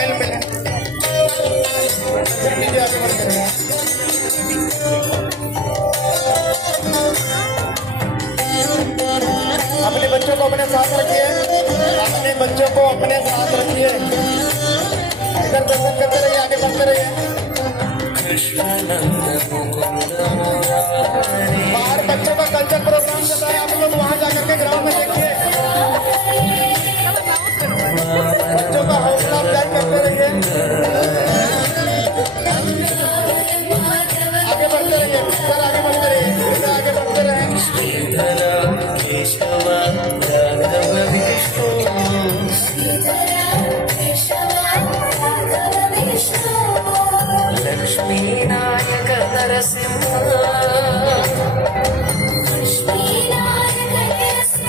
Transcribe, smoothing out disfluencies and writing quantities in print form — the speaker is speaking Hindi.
स्माइल मिले। आगे बढ़ते रहिए। अपने बच्चों को अपने साथ रखिए, अपने बच्चों को अपने साथ रखिए। इधर दर्शन करते रहिए, आगे बढ़ते रहिए। बाहर बच्चों का कल्चर प्रोग्राम चल रहा है, आप लोग वहां जाकर के ग्राउंड में देखिए। बच्चों का हौसला अफजाई करते रहिए, आगे बढ़ते रहिए सर, आगे बढ़ते रहिए, इधर आगे बढ़ते रहे। लक्ष्मी नायक नरसिंह